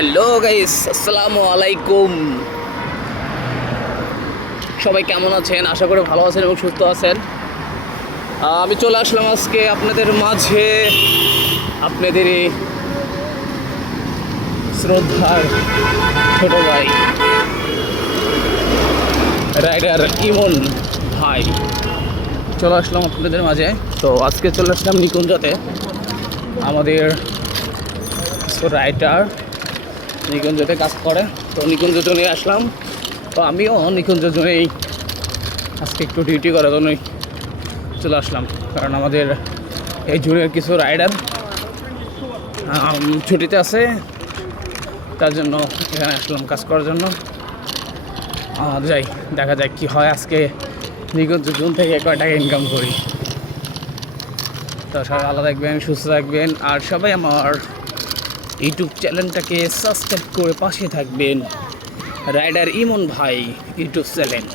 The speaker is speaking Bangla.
হ্যালো গাইস, আসসালামু আলাইকুম। সবাই কেমন আছেন? আশা করি ভালো আছেন এবং সুস্থ আছেন। আমি চলে আসলাম আজকে আপনাদের মাঝে, আপনাদেরই শ্রদ্ধার ছোট ভাই রাইডার ইমন ভাই চলে আসলাম আপনাদের মাঝে। তো আজকে চলে আসলাম নিকুঞ্জতে। আমাদের রাইডার নিকুঞ্জতে কাজ করে, তো নিকুঞ্জ জোনে আসলাম। তো আমিও নিকুঞ্জ জোনেই আজকে একটু ডিউটি করার জন্যই চলে আসলাম, কারণ আমাদের এই জোনের কিছু রাইডার ছুটিতে আছে, তার জন্য এখানে আসলাম কাজ করার জন্য। যাই, দেখা যাক কী হয় আজকে নিকুঞ্জ জোন থেকে কয় টাকা ইনকাম করি। তো সবাই ভালো থাকবেন, সুস্থ থাকবেন, আর সবাই আমার ইউটিউব চ্যানেলটাকে সাবস্ক্রাইব করে পাশে থাকবেন। রাইডার ইমন ভাই ইউটিউব চ্যানেল।